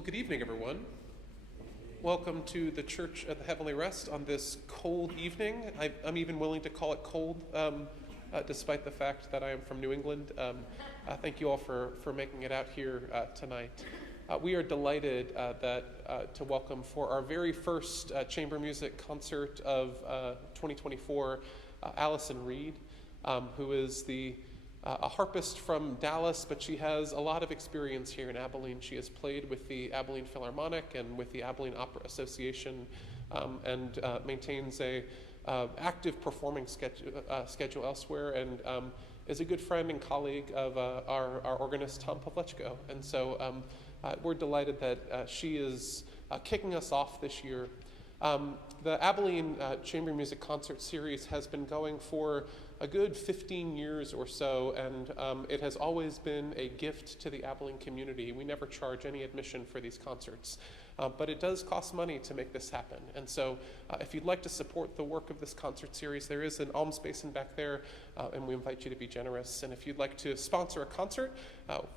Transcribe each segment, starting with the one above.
Well, good evening, everyone. Welcome to the Church of the Heavenly Rest on this cold evening. I'm even willing to call it cold, despite the fact that I am from New England. Thank you all for making it out here tonight. We are delighted to welcome for our very first chamber music concert of 2024, Alison Reed, who is a harpist from Dallas, but she has a lot of experience here in Abilene. She has played with the Abilene Philharmonic and with the Abilene Opera Association, and maintains a active performing schedule elsewhere, and is a good friend and colleague of our organist Tom Pavlechko. And so we're delighted that she is kicking us off this year. The Abilene Chamber Music Concert Series has been going for a good 15 years or so, and it has always been a gift to the Abilene community. We never charge any admission for these concerts, but it does cost money to make this happen. And so if you'd like to support the work of this concert series, there is an alms basin back there, and we invite you to be generous. And if you'd like to sponsor a concert,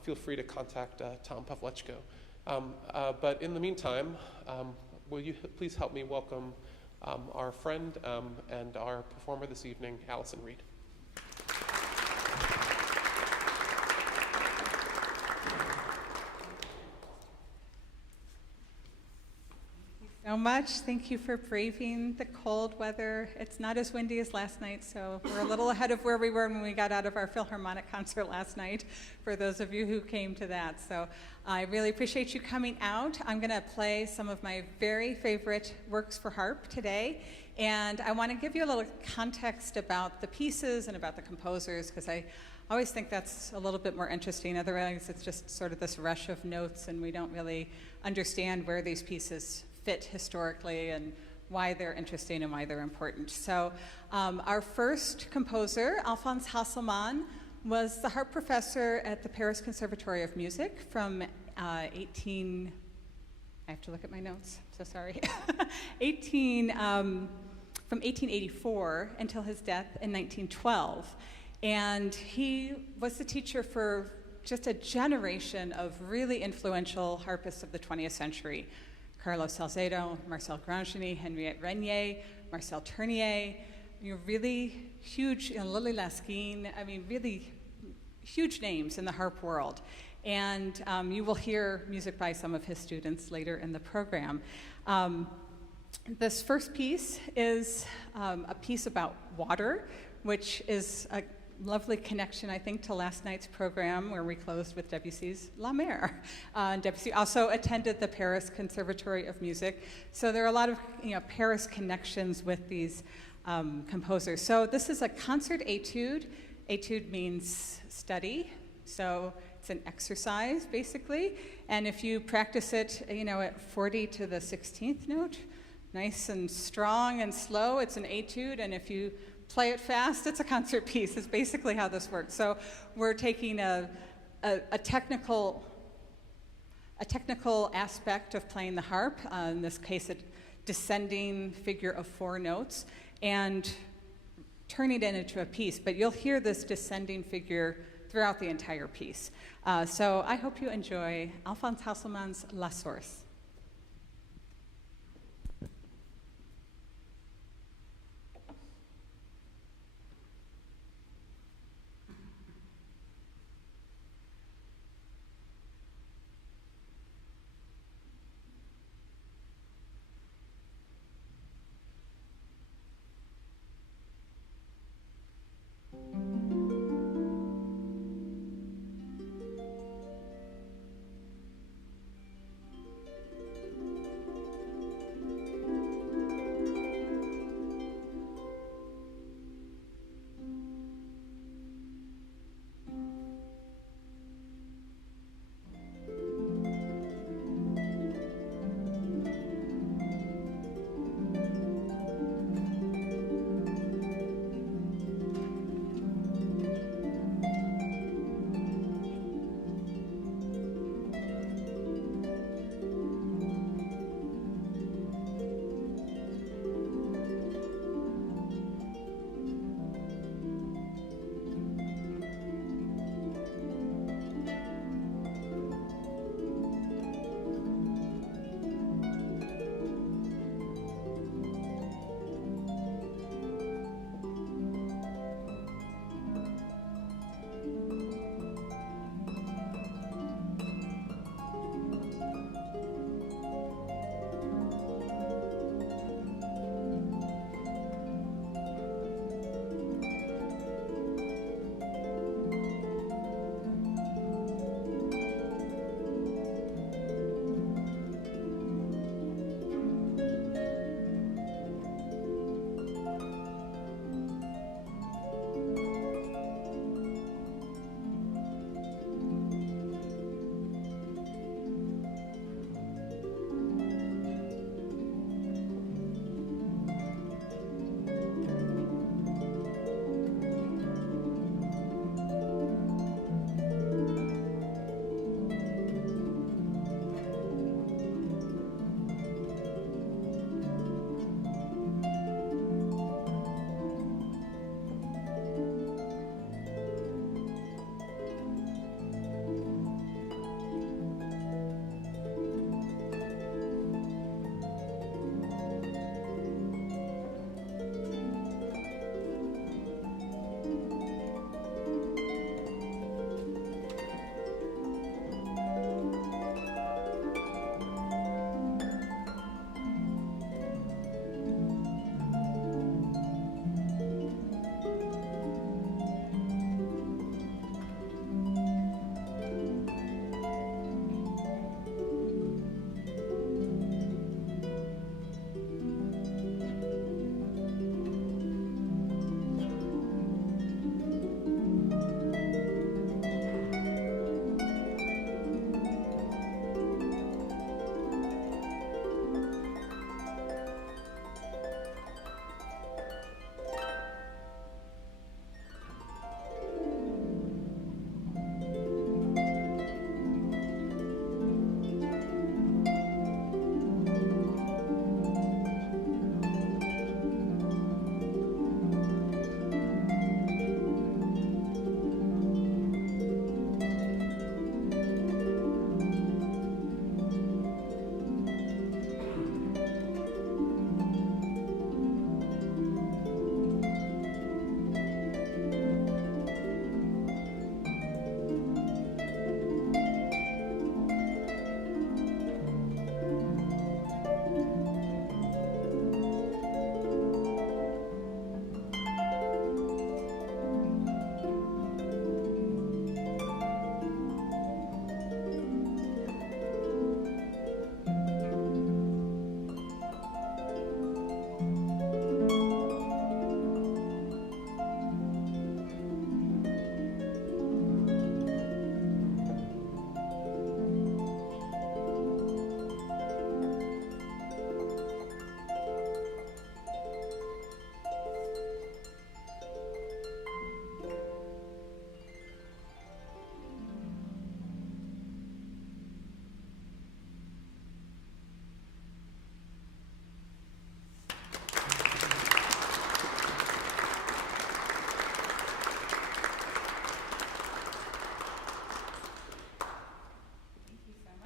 feel free to contact Tom Pavlechko. But in the meantime, will you please help me welcome our friend and our performer this evening, Alison Reed. So much. Thank you for braving the cold weather. It's not as windy as last night, so we're a little ahead of where we were when we got out of our Philharmonic concert last night, for those of you who came to that. So I really appreciate you coming out. I'm going to play some of my very favorite works for harp today, and I want to give you a little context about the pieces and about the composers, because I always think that's a little bit more interesting. Otherwise, it's just sort of this rush of notes, and we don't really understand where these pieces fit historically and why they're interesting and why they're important. So our first composer, Alphonse Hasselmann, was the harp professor at the Paris Conservatory of Music from I have to look at my notes, so sorry, from 1884 until his death in 1912. And he was the teacher for just a generation of really influential harpists of the 20th century. Carlos Salcedo, Marcel Grangeny, Henriette Renier, Marcel Tournier, really huge, Lily Laskin, really huge names in the harp world. And you will hear music by some of his students later in the program. This first piece is a piece about water, which is a lovely connection, I think, to last night's program where we closed with Debussy's La Mer. Debussy also attended the Paris Conservatory of Music, so there are a lot of Paris connections with these composers. So this is a concert etude. Etude means study, so it's an exercise basically, and if you practice it at 40 to the 16th note, nice and strong and slow, it's an etude, and if you play it fast, it's a concert piece. It's basically how this works. So we're taking a technical aspect of playing the harp, in this case a descending figure of 4 notes, and turning it into a piece. But you'll hear this descending figure throughout the entire piece. So I hope you enjoy Alphonse Hasselmann's La Source.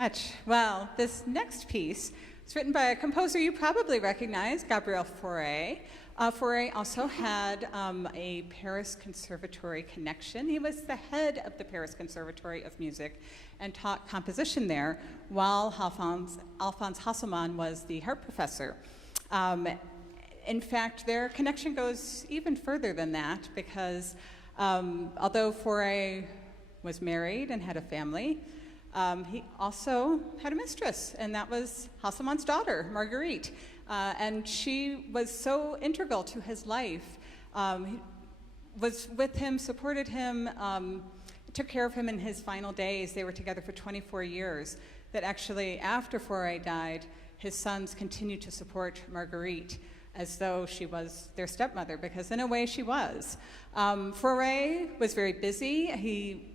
much. Well, this next piece is written by a composer you probably recognize, Gabriel Fauré. Fauré also had a Paris Conservatory connection. He was the head of the Paris Conservatory of Music and taught composition there, while Alphonse Hasselmann was the harp professor. In fact, their connection goes even further than that, because although Fauré was married and had a family, he also had a mistress, and that was Hasselmann's daughter, Marguerite. And she was so integral to his life. He was with him, supported him, took care of him in his final days. They were together for 24 years. That actually, after Fauré died, his sons continued to support Marguerite as though she was their stepmother, because in a way she was. Fauré was very busy. He,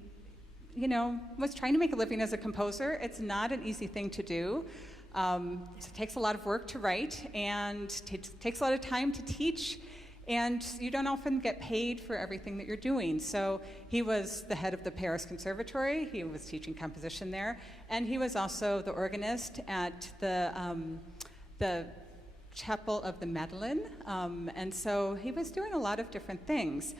was trying to make a living as a composer. It's not an easy thing to do. It takes a lot of work to write, and takes a lot of time to teach, and you don't often get paid for everything that you're doing. So he was the head of the Paris Conservatory. He was teaching composition there, and he was also the organist at the Chapel of the Madeleine, and so he was doing a lot of different things.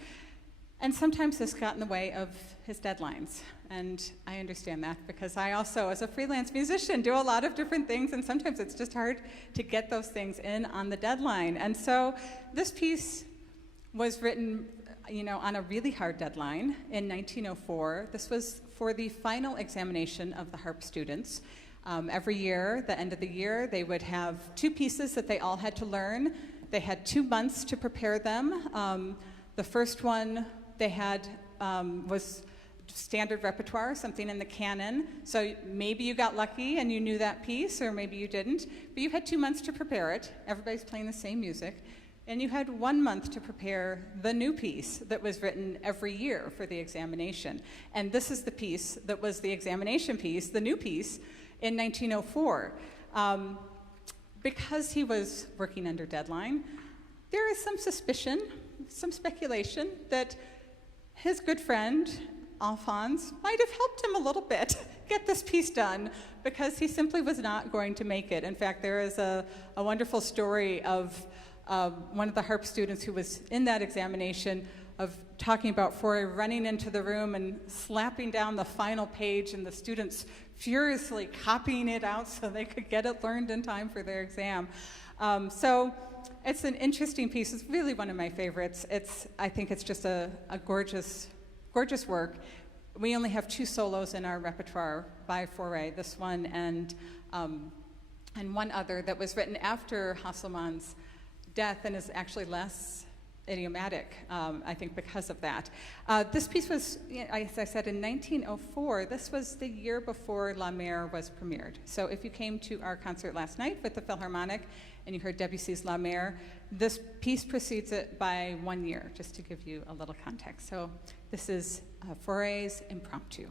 And sometimes this got in the way of his deadlines. And I understand that, because I also, as a freelance musician, do a lot of different things, and sometimes it's just hard to get those things in on the deadline. And so this piece was written, on a really hard deadline in 1904. This was for the final examination of the harp students. Every year, the end of the year, they would have 2 pieces that they all had to learn. They had 2 months to prepare them. The first one they had was standard repertoire, something in the canon. So maybe you got lucky and you knew that piece, or maybe you didn't. But you had 2 months to prepare it. Everybody's playing the same music. And you had 1 month to prepare the new piece that was written every year for the examination. And this is the piece that was the examination piece, the new piece, in 1904. Because he was working under deadline, there is some suspicion, some speculation that his good friend, Alphonse, might have helped him a little bit get this piece done, because he simply was not going to make it. In fact, there is a wonderful story of one of the harp students who was in that examination, of talking about Fauré running into the room and slapping down the final page, and the students furiously copying it out so they could get it learned in time for their exam. So it's an interesting piece. It's really one of my favorites. I think it's just a gorgeous, gorgeous work. We only have 2 solos in our repertoire by Fauré, this one and one other that was written after Hasselmann's death and is actually less idiomatic, I think, because of that. This piece was, as I said, in 1904. This was the year before La Mer was premiered. So if you came to our concert last night with the Philharmonic and you heard Debussy's La Mer, this piece precedes it by 1 year, just to give you a little context. So this is Fauré's Impromptu.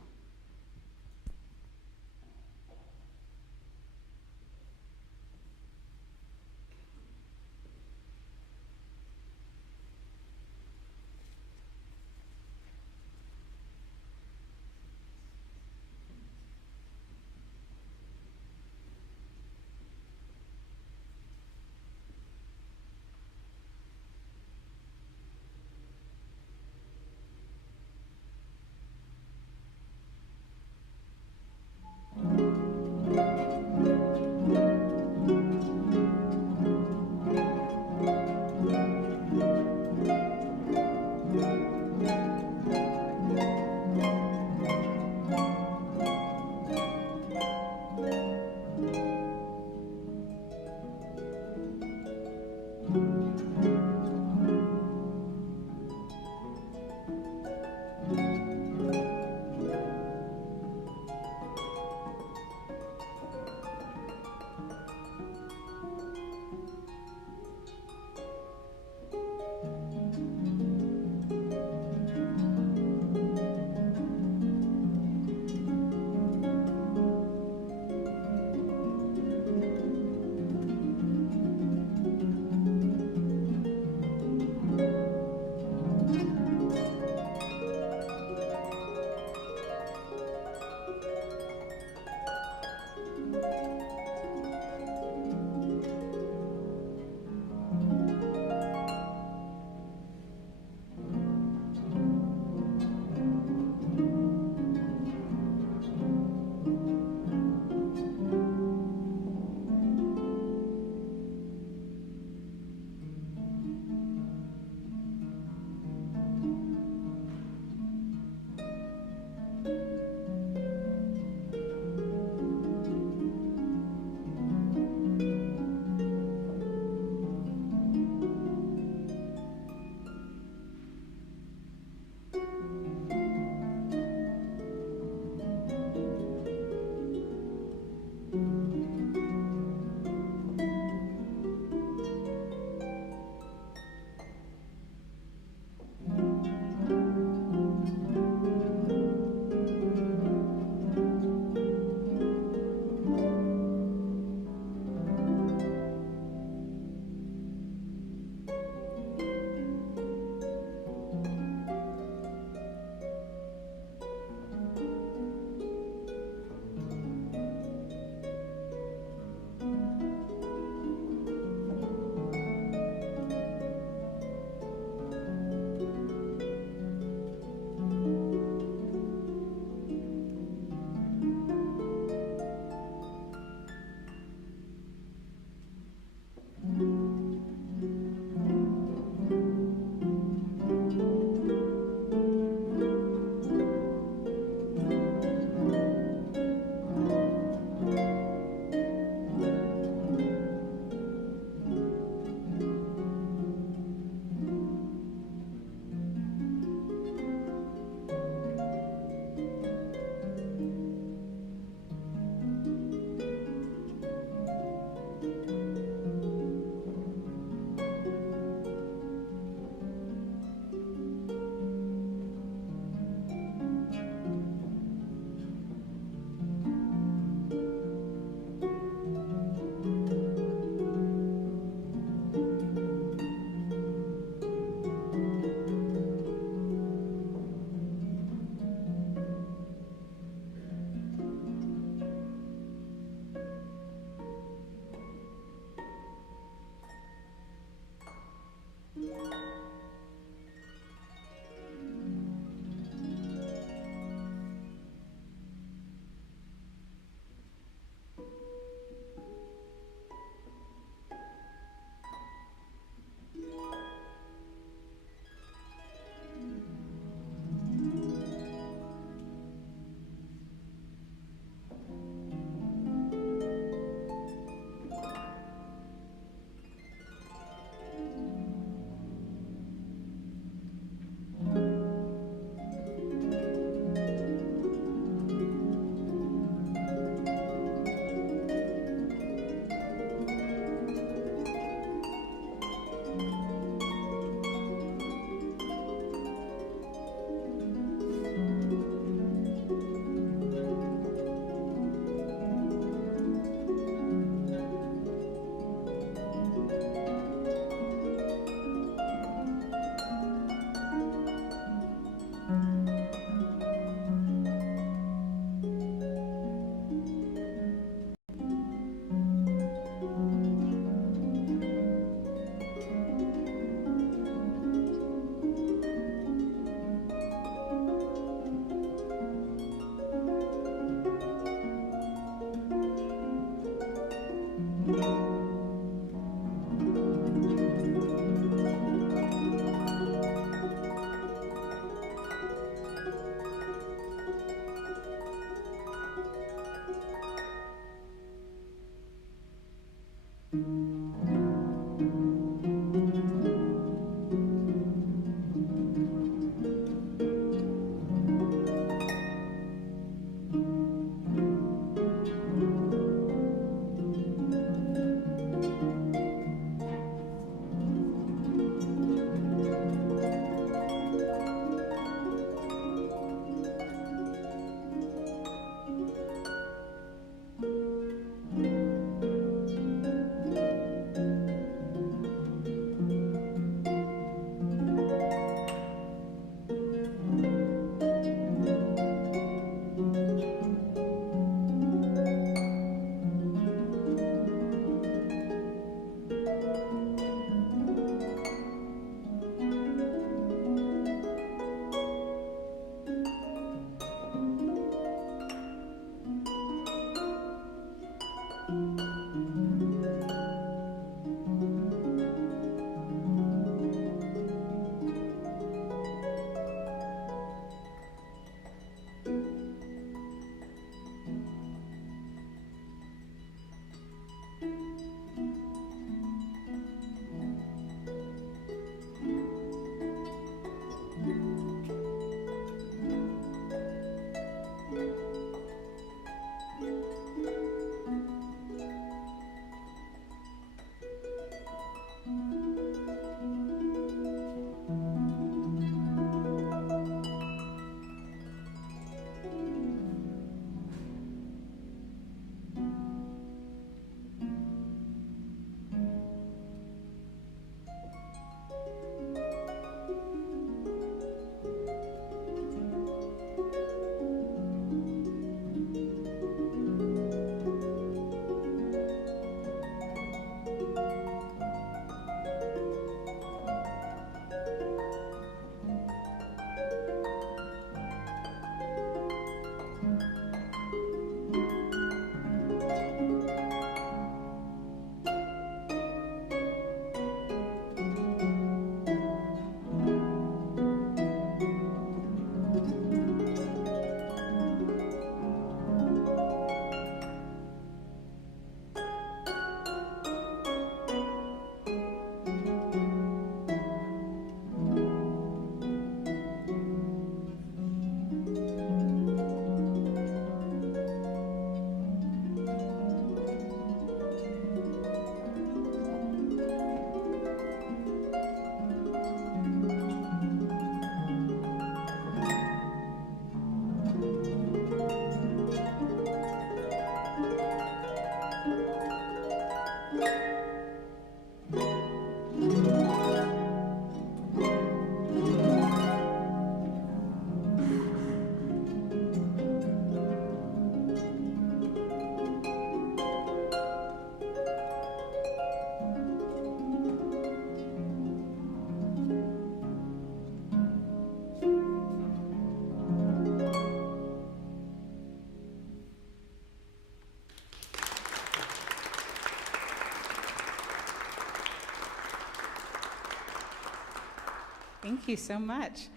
Thank you so much.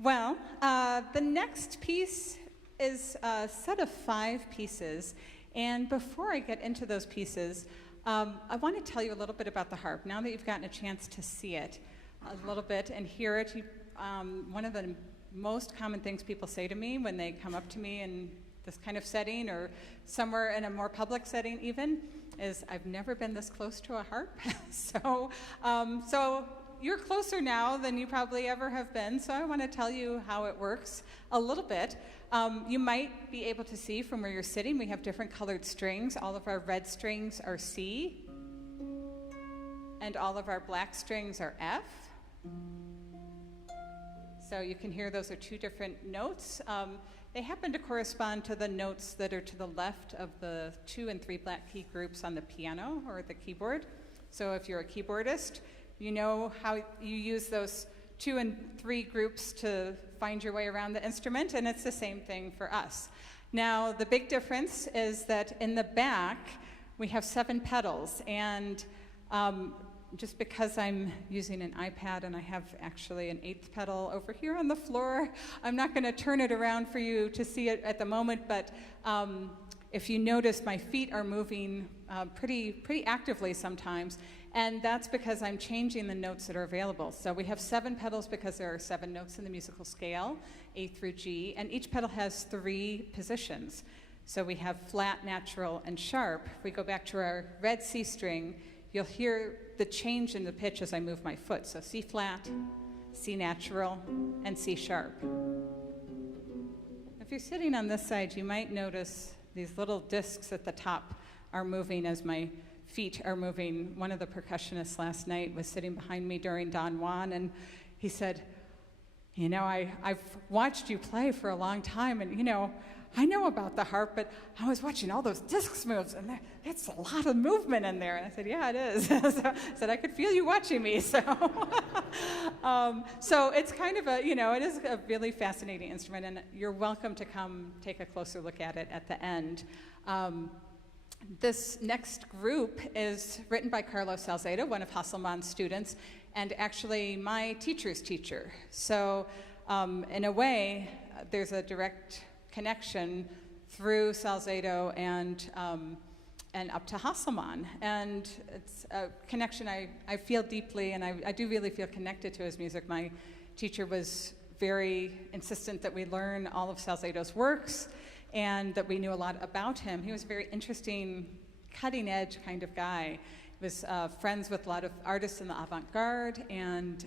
Well, the next piece is a set of 5 pieces. And before I get into those pieces, I want to tell you a little bit about the harp. Now that you've gotten a chance to see it a little bit and hear it, one of the most common things people say to me when they come up to me in this kind of setting or somewhere in a more public setting even is, I've never been this close to a harp. So you're closer now than you probably ever have been, so I want to tell you how it works a little bit. You might be able to see from where you're sitting, we have different colored strings. All of our red strings are C, and all of our black strings are F. So you can hear those are 2 different notes. They happen to correspond to the notes that are to the left of the 2 and 3 black key groups on the piano or the keyboard. So if you're a keyboardist, you know how you use those 2 and 3 groups to find your way around the instrument, and it's the same thing for us. Now, the big difference is that in the back, we have 7 pedals, and just because I'm using an iPad and I have actually an 8th pedal over here on the floor, I'm not going to turn it around for you to see it at the moment, but if you notice, my feet are moving pretty actively sometimes, and that's because I'm changing the notes that are available. So we have 7 pedals because there are 7 notes in the musical scale, A through G, and each pedal has 3 positions. So we have flat, natural, and sharp. If we go back to our red C string, you'll hear the change in the pitch as I move my foot. So C flat, C natural, and C sharp. If you're sitting on this side, you might notice these little discs at the top are moving as my feet are moving. One of the percussionists last night was sitting behind me during Don Juan, and he said, you know, I've watched you play for a long time, and, you know, I know about the harp, but I was watching all those discs moves, and that's a lot of movement in there. And I said, yeah, it is. So I said, I could feel you watching me. So so it's kind of a, you know, it is a really fascinating instrument, and you're welcome to come take a closer look at it at the end. This next group is written by Carlos Salcedo, one of Hasselmann's students, and actually my teacher's teacher. So in a way, there's a direct connection through Salcedo and up to Hasselmann. And it's a connection I feel deeply, and I do really feel connected to his music. My teacher was very insistent that we learn all of Salcedo's works and that we knew a lot about him. He was a very interesting, cutting-edge kind of guy. He was friends with a lot of artists in the avant-garde and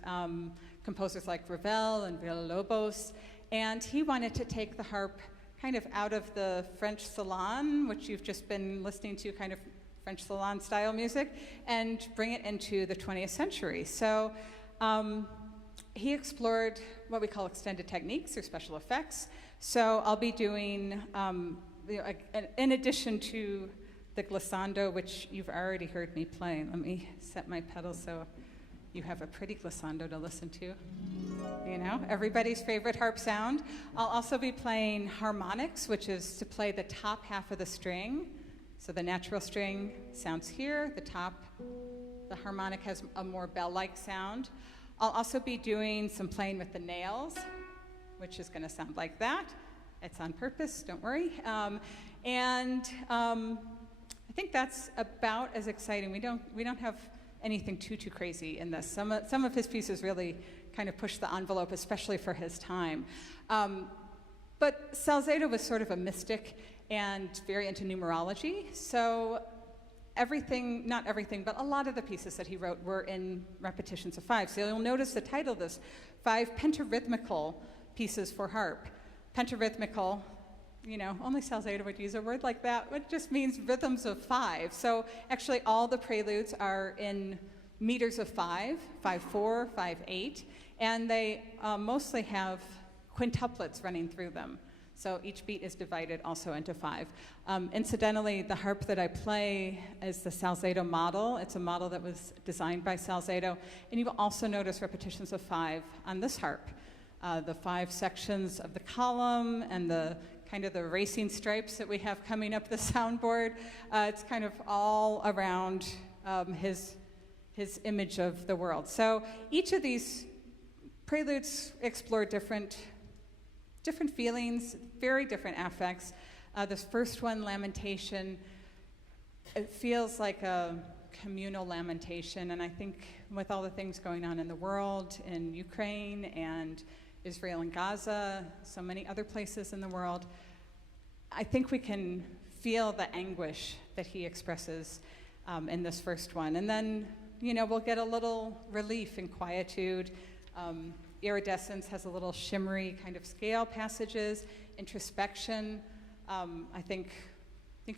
composers like Ravel and Villalobos, and he wanted to take the harp kind of out of the French salon, which you've just been listening to, kind of French salon style music, and bring it into the 20th century. So he explored what we call extended techniques or special effects. So I'll be doing, in addition to the glissando, which you've already heard me play. Let me set my pedals so you have a pretty glissando to listen to. You know, everybody's favorite harp sound. I'll also be playing harmonics, which is to play the top half of the string. So the natural string sounds here. The harmonic has a more bell-like sound. I'll also be doing some playing with the nails, which is going to sound like that. It's on purpose, don't worry. I think that's about as exciting. We don't have anything too crazy in this. Some of his pieces really kind of push the envelope, especially for his time. But Salcedo was sort of a mystic and very into numerology. So not everything, but a lot of the pieces that he wrote were in repetitions of 5. So you'll notice the title of this, 5 pentarhythmical pieces for harp. Pentarhythmical, you know, only Salcedo would use a word like that. It just means rhythms of 5. So actually all the preludes are in meters of 5, 5/4, 5/8, and they mostly have quintuplets running through them. So each beat is divided also into 5. Incidentally, the harp that I play is the Salcedo model. It's a model that was designed by Salcedo, and you will also notice repetitions of 5 on this harp. The 5 sections of the column and the kind of the racing stripes that we have coming up the soundboard. It's kind of all around his image of the world. So each of these preludes explore different feelings, very different affects. This first one, Lamentation, it feels like a communal lamentation, and I think with all the things going on in the world, in Ukraine and Israel and Gaza, so many other places in the world, I think we can feel the anguish that he expresses in this first one. And then, we'll get a little relief and quietude. Iridescence has a little shimmery kind of scale passages. Introspection, I think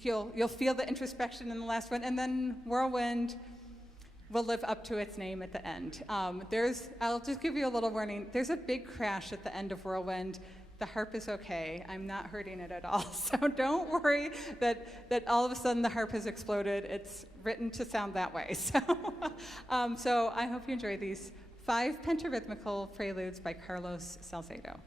you'll feel the introspection in the last one. And then Whirlwind will live up to its name at the end. I'll just give you a little warning. There's a big crash at the end of Whirlwind. The harp is okay. I'm not hurting it at all. So don't worry that all of a sudden the harp has exploded. It's written to sound that way. So I hope you enjoy these 5 pentarhythmical preludes by Carlos Salcedo.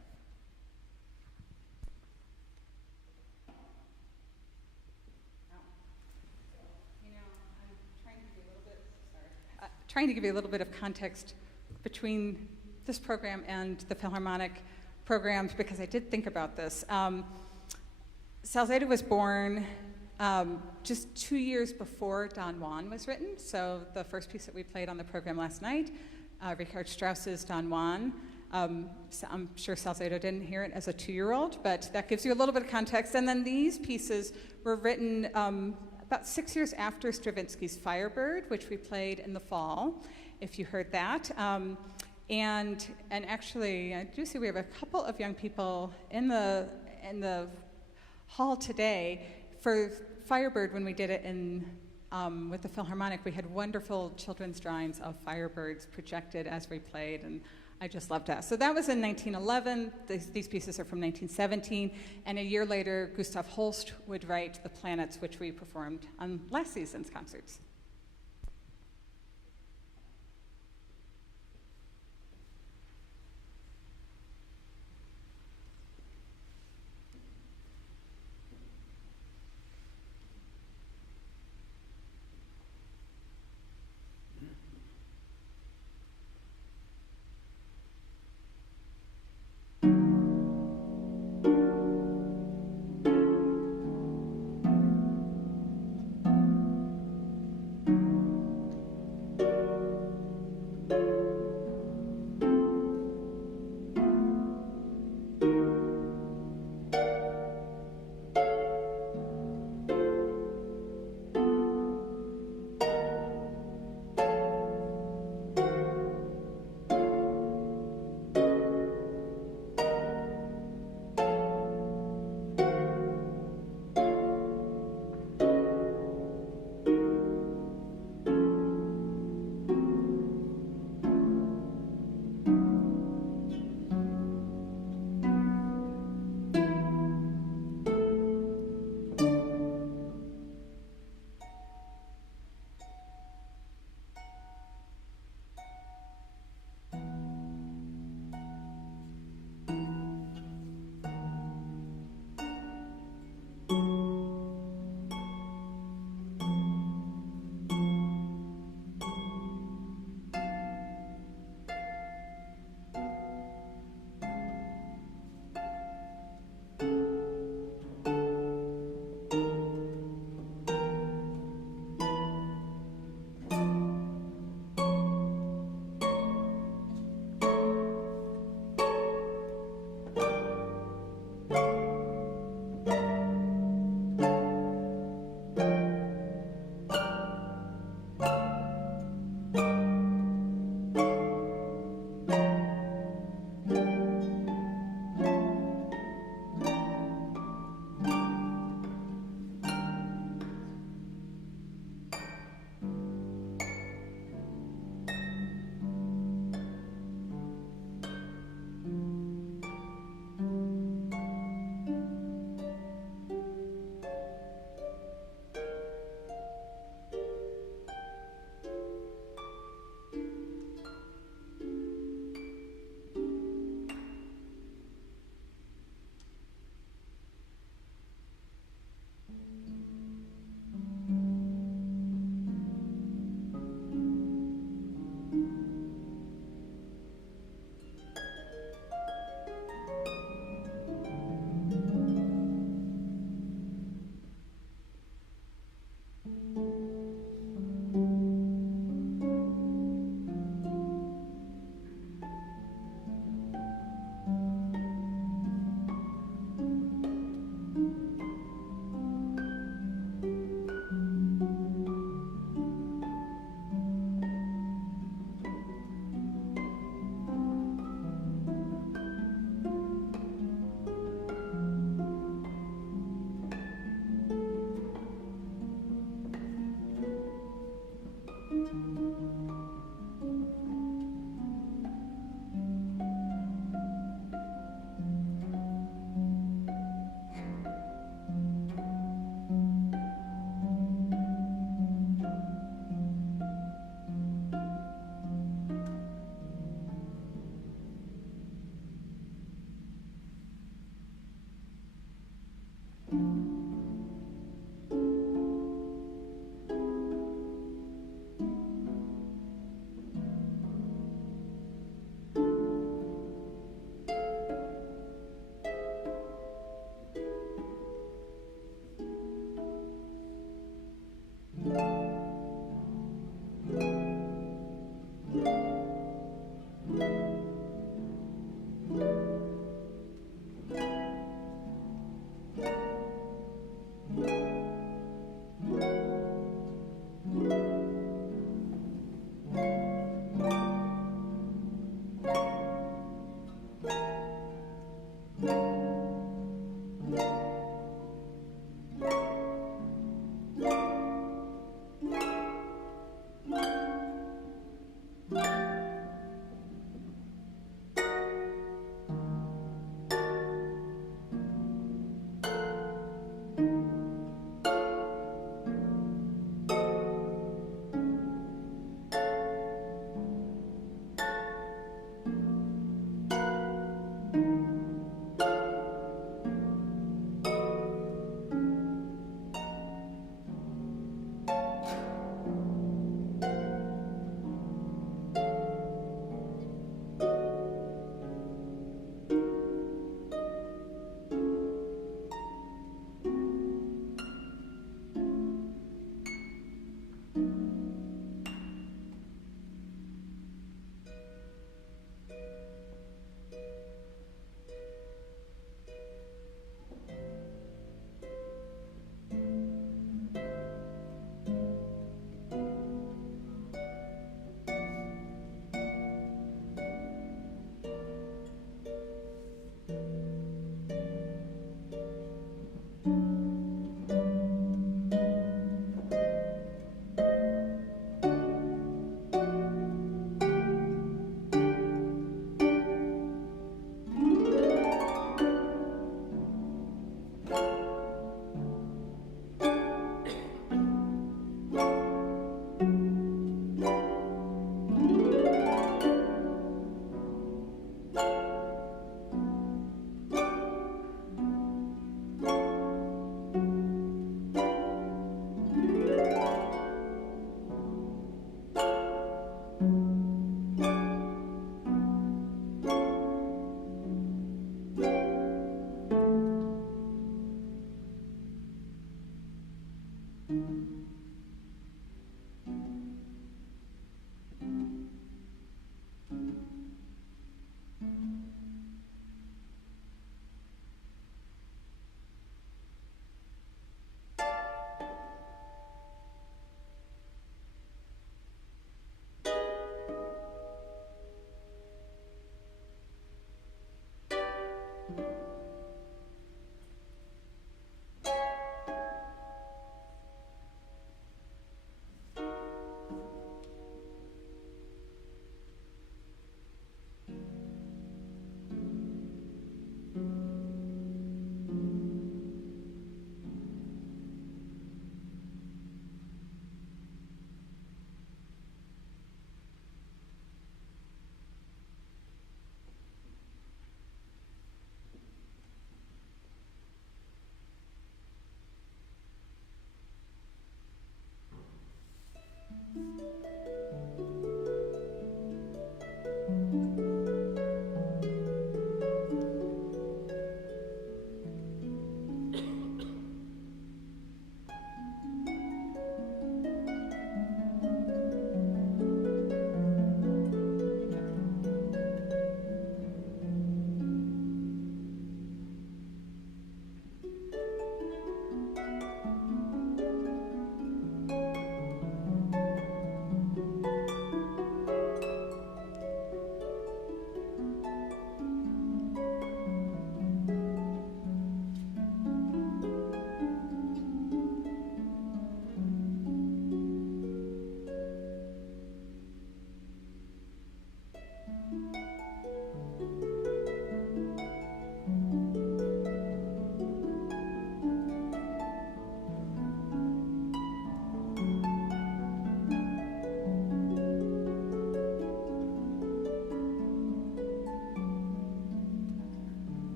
Trying to give you a little bit of context between this program and the Philharmonic programs, because I did think about this. Salcedo was born just 2 years before Don Juan was written, so the first piece that we played on the program last night, Richard Strauss's Don Juan. So I'm sure Salcedo didn't hear it as a 2-year-old, but that gives you a little bit of context. And then these pieces were written about 6 years after Stravinsky's Firebird, which we played in the fall, if you heard that. And actually, I do see we have a couple of young people in the hall today. For Firebird, when we did it with the Philharmonic, we had wonderful children's drawings of Firebirds projected as we played, and I just loved that. So that was in 1911. These pieces are from 1917, and a year later, Gustav Holst would write The Planets, which we performed on last season's concerts.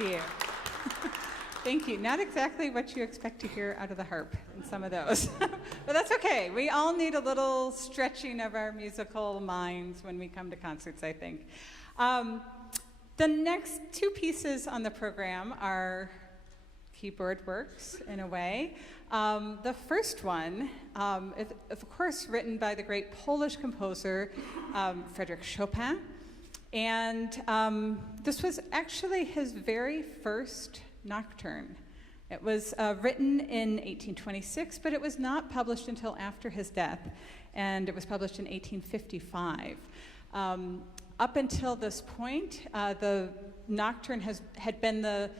you. Thank you. Not exactly what you expect to hear out of the harp in some of those, but that's okay. We all need a little stretching of our musical minds when we come to concerts, I think. The next two pieces on the program are keyboard works, in a way. The first one, is, of course, written by the great Polish composer Frédéric Chopin. And this was actually his very first nocturne. It was written in 1826, but it was not published until after his death, and it was published in 1855. Up until this point, the nocturne had been the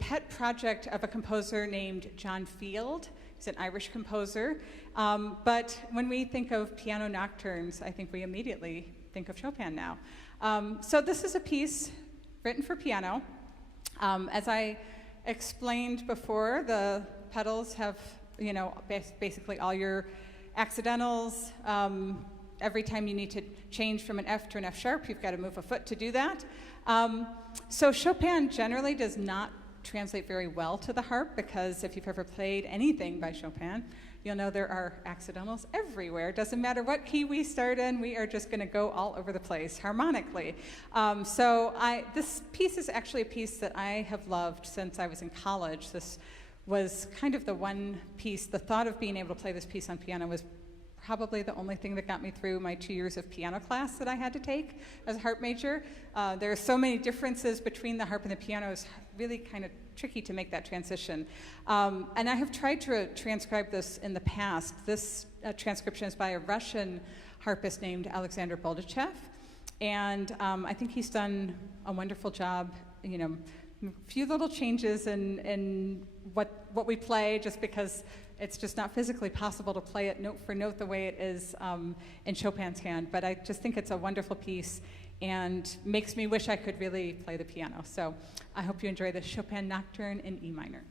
pet project of a composer named John Field. He's an Irish composer. But when we think of piano nocturnes, I think we immediately think of Chopin now. So this is a piece written for piano. As I explained before, the pedals have, basically all your accidentals. Every time you need to change from an F to an F sharp, you've got to move a foot to do that. So Chopin generally does not translate very well to the harp, because if you've ever played anything by Chopin, you'll know there are accidentals everywhere. Doesn't matter what key we start in, we are just going to go all over the place harmonically. This piece is actually a piece that I have loved since I was in college. This was kind of the one piece, the thought of being able to play this piece on piano was probably the only thing that got me through my 2 years of piano class that I had to take as a harp major. There are so many differences between the harp and the piano. It's really kind of tricky to make that transition. And I have tried to transcribe this in the past. This transcription is by a Russian harpist named Alexander Boldachev. And I think he's done a wonderful job, a few little changes in what we play, just because it's just not physically possible to play it note for note the way it is in Chopin's hand. But I just think it's a wonderful piece and makes me wish I could really play the piano. So I hope you enjoy the Chopin Nocturne in E minor.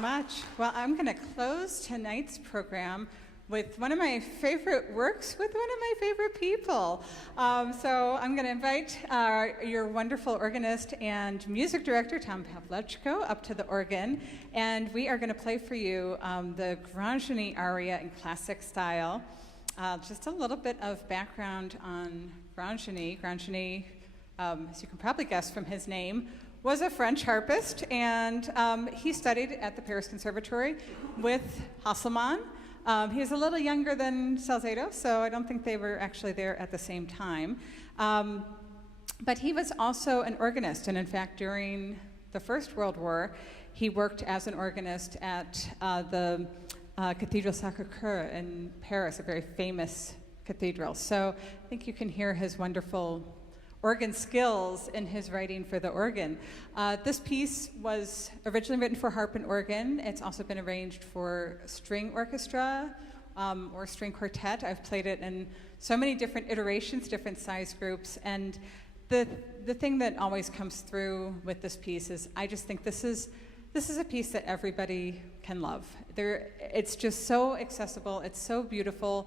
much. Well, I'm going to close tonight's program with one of my favorite works with one of my favorite people. So I'm going to invite your wonderful organist and music director, Tom Pavlechko, up to the organ, and we are going to play for you the Grand Genie aria in classic style. Just a little bit of background on Grand Genie. Grand Genie, as you can probably guess from his name, was a French harpist, and he studied at the Paris Conservatory with Hasselmann. He's a little younger than Salcedo, so I don't think they were actually there at the same time. But he was also an organist, and in fact, during the First World War, he worked as an organist at the Cathedral Sacré-Cœur in Paris, a very famous cathedral. So I think you can hear his wonderful organ skills in his writing for the organ. This piece was originally written for harp and organ. It's also been arranged for string orchestra or string quartet. I've played it in so many different iterations, different size groups, and the thing that always comes through with this piece is I just think this is a piece that everybody can love. It's just so accessible. It's so beautiful.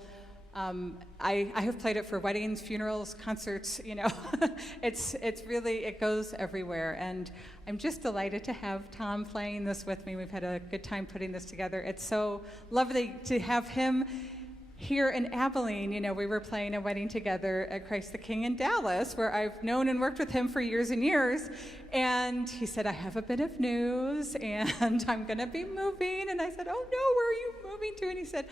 I have played it for weddings, funerals, concerts, you know. It's really, it goes everywhere. And I'm just delighted to have Tom playing this with me. We've had a good time putting this together. It's so lovely to have him here in Abilene. You know, we were playing a wedding together at Christ the King in Dallas, where I've known and worked with him for years and years. And he said, I have a bit of news, and I'm going to be moving. And I said, oh no, where are you moving to? And he said,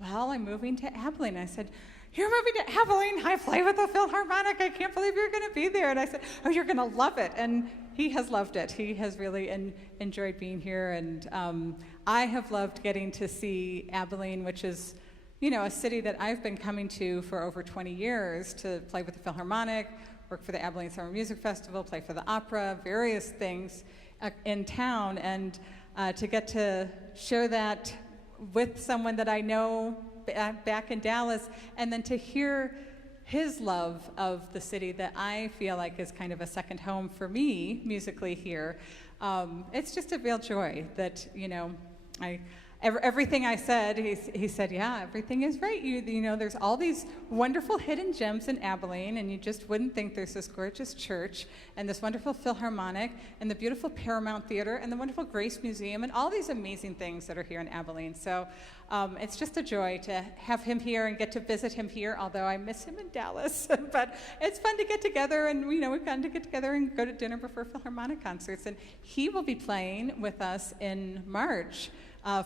well, I'm moving to Abilene. I said, you're moving to Abilene? I play with the Philharmonic. I can't believe you're going to be there. And I said, oh, you're going to love it. And he has loved it. He has really enjoyed being here. And I have loved getting to see Abilene, which is, you know, a city that I've been coming to for over 20 years to play with the Philharmonic, work for the Abilene Summer Music Festival, play for the opera, various things in town. And to get to share that with someone that I know back in Dallas, and then to hear his love of the city that I feel like is kind of a second home for me musically here. It's just a real joy that, you know, everything I said, he said, yeah, everything is right. You know, there's all these wonderful hidden gems in Abilene, and you just wouldn't think there's this gorgeous church and this wonderful Philharmonic and the beautiful Paramount Theater and the wonderful Grace Museum and all these amazing things that are here in Abilene. So it's just a joy to have him here and get to visit him here, although I miss him in Dallas. But it's fun to get together, and, you know, we've gotten to get together and go to dinner before Philharmonic concerts. And he will be playing with us in March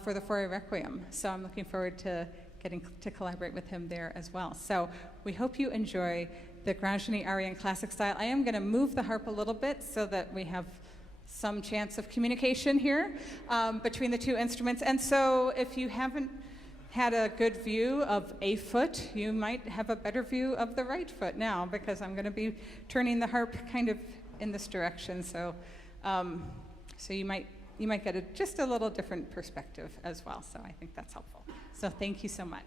for the Fauré Requiem. So I'm looking forward to getting to collaborate with him there as well. So we hope you enjoy the Grand Genie aria in classic style. I am going to move the harp a little bit so that we have some chance of communication here between the two instruments. And so if you haven't had a good view of a foot, you might have a better view of the right foot now, because I'm going to be turning the harp kind of in this direction. So so you might get just a little different perspective as well. So I think that's helpful. So thank you so much.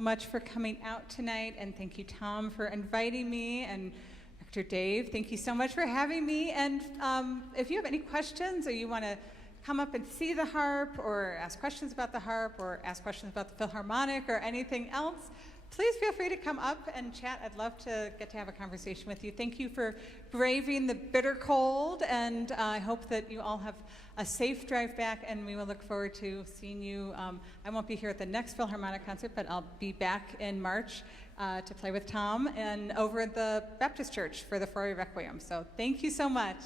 much for coming out tonight, and thank you, Tom, for inviting me, and Dr. Dave, thank you so much for having me. And if you have any questions or you want to come up and see the harp or ask questions about the harp or ask questions about the Philharmonic or anything else, please feel free to come up and chat. I'd love to get to have a conversation with you. Thank you for braving the bitter cold, and I hope that you all have a safe drive back, and we will look forward to seeing you. I won't be here at the next Philharmonic concert, but I'll be back in March to play with Tom and over at the Baptist Church for the Forey Requiem. So thank you so much.